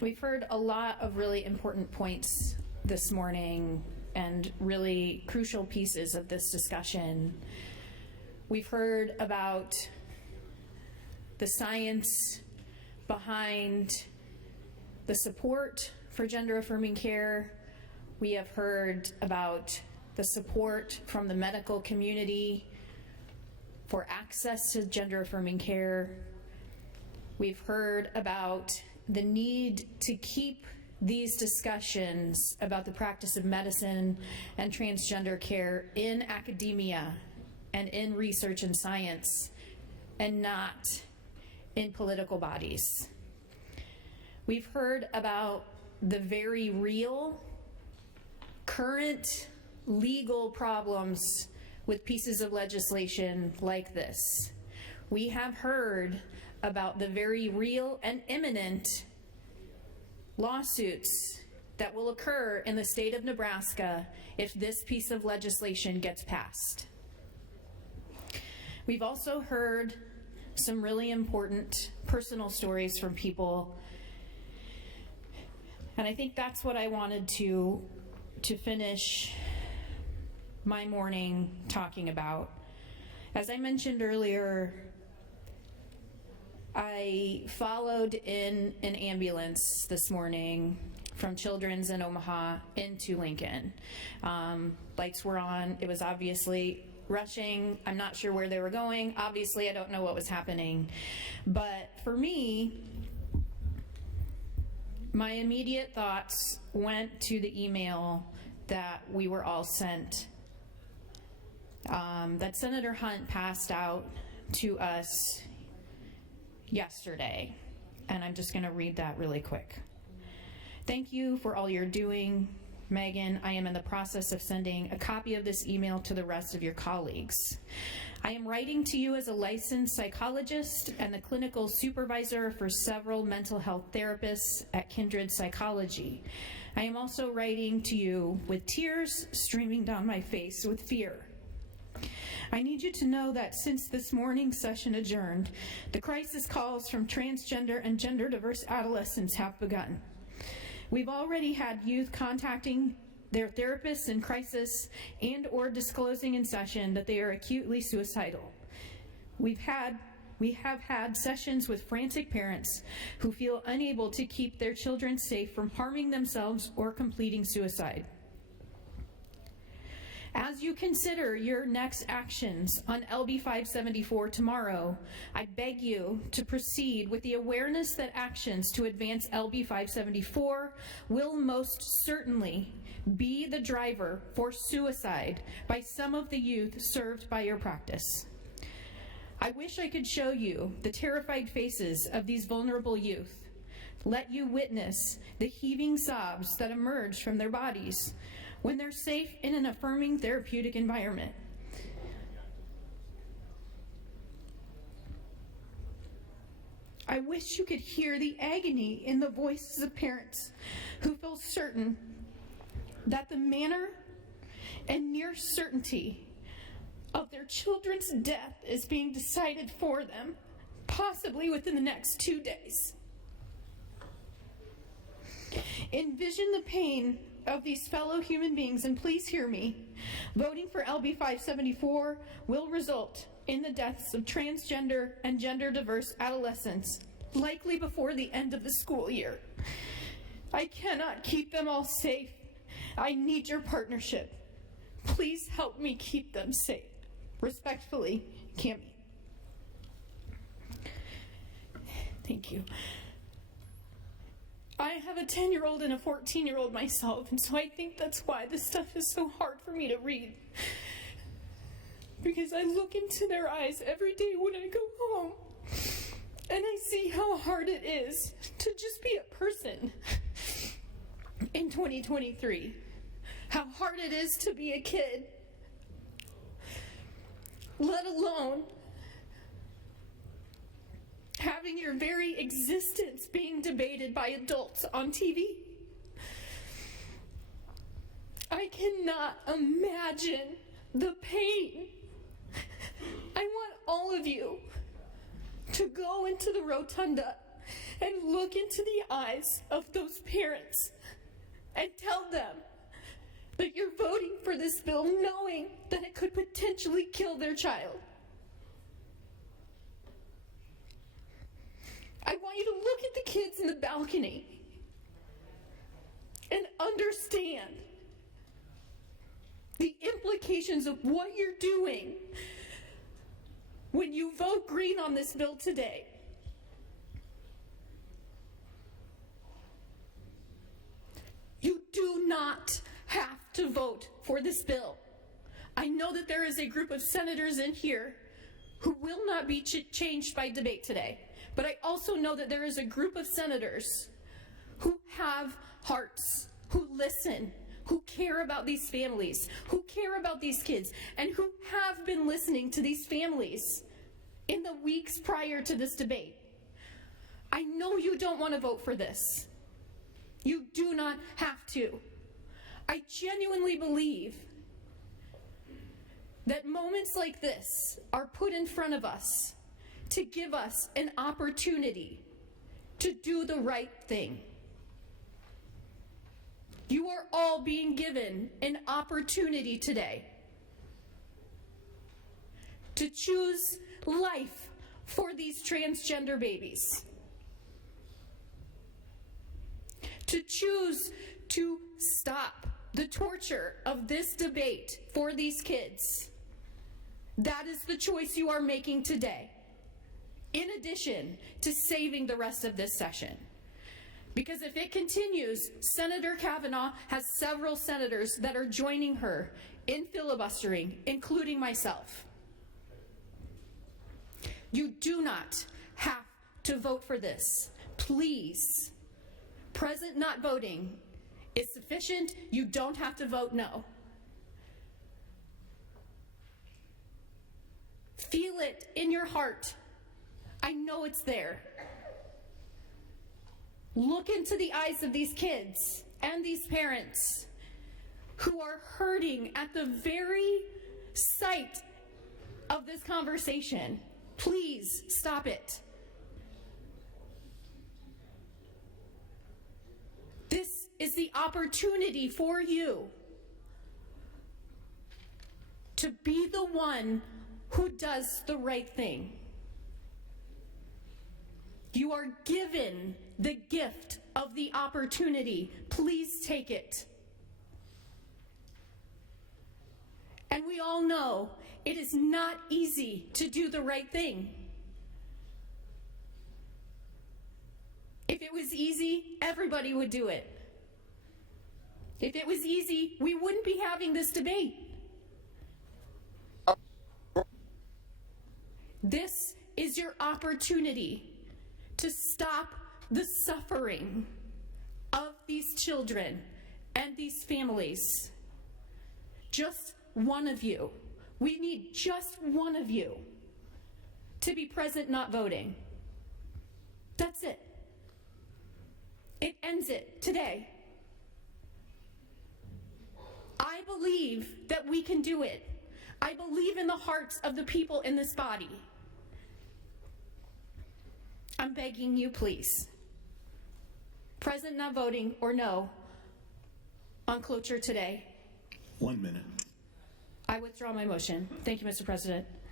We've heard a lot of really important points this morning and really crucial pieces of this discussion. We've heard about the science behind the support for gender-affirming care. We have heard about the support from the medical community for access to gender-affirming care. We've heard about the need to keep these discussions about the practice of medicine and transgender care in academia and in research and science, and not in political bodies. We've heard about the very real, current legal problems with pieces of legislation like this. We have heard about the very real and imminent lawsuits that will occur in the state of Nebraska if this piece of legislation gets passed. We've also heard some really important personal stories from people, and I think that's what I wanted to finish my morning talking about. As I mentioned earlier, I followed in an ambulance this morning from Children's in Omaha into Lincoln. Lights were on. It was obviously rushing. I'm not sure where they were going. Obviously, I don't know what was happening. But for me, my immediate thoughts went to the email that we were all sent, that Senator Hunt passed out to us yesterday, and I'm just going to read that really quick. Thank you for all you're doing, Megan. I am in the process of sending a copy of this email to the rest of your colleagues. I am writing to you as a licensed psychologist and the clinical supervisor for several mental health therapists at Kindred Psychology. I am also writing to you with tears streaming down my face with fear. I need you to know that since this morning's session adjourned, the crisis calls from transgender and gender diverse adolescents have begun. We've already had youth contacting their therapists in crisis and or disclosing in session that they are acutely suicidal. We have had sessions with frantic parents who feel unable to keep their children safe from harming themselves or completing suicide. As you consider your next actions on LB 574 tomorrow, I beg you to proceed with the awareness that actions to advance LB 574 will most certainly be the driver for suicide by some of the youth served by your practice. I wish I could show you the terrified faces of these vulnerable youth, let you witness the heaving sobs that emerge from their bodies when they're safe in an affirming therapeutic environment. I wish you could hear the agony in the voices of parents who feel certain that the manner and near certainty of their children's death is being decided for them, possibly within the next 2 days. Envision the pain of these fellow human beings, and please hear me. Voting for LB 574 will result in the deaths of transgender and gender diverse adolescents, likely before the end of the school year. I cannot keep them all safe. I need your partnership. Please help me keep them safe. Respectfully, Cammie. Thank you. I have a 10-year-old and a 14-year-old myself, and so I think that's why this stuff is so hard for me to read. Because I look into their eyes every day when I go home, and I see how hard it is to just be a person in 2023. How hard it is to be a kid, let alone having your very existence being debated by adults on TV. I cannot imagine the pain. I want all of you to go into the rotunda and look into the eyes of those parents and tell them that you're voting for this bill knowing that it could potentially kill their child. I want you to look at the kids in the balcony and understand the implications of what you're doing when you vote green on this bill today. You do not have to vote for this bill. I know that there is a group of senators in here who will not be changed by debate today, but I also know that there is a group of senators who have hearts, who listen, who care about these families, who care about these kids, and who have been listening to these families in the weeks prior to this debate. I know you don't want to vote for this. You do not have to. I genuinely believe that moments like this are put in front of us to give us an opportunity to do the right thing. You are all being given an opportunity today to choose life for these transgender babies, to choose to stop the torture of this debate for these kids. That is the choice you are making today, in addition to saving the rest of this session. Because if it continues, Senator Kavanaugh has several senators that are joining her in filibustering, including myself. You do not have to vote for this. Please. Present not voting is sufficient. You don't have to vote no. Feel it in your heart. I know it's there. Look into the eyes of these kids and these parents who are hurting at the very sight of this conversation. Please stop it. This is the opportunity for you to be the one who does the right thing. You are given the gift of the opportunity. Please take it. And we all know it is not easy to do the right thing. If it was easy, everybody would do it. If it was easy, we wouldn't be having this debate. This is your opportunity to stop the suffering of these children and these families. Just one of you. We need just one of you to be present, not voting. That's it. It ends it today. I believe that we can do it. I believe in the hearts of the people in this body. I'm begging you, please. Present, not voting, or no on cloture today. 1 minute. I withdraw my motion. Thank you, Mr. President.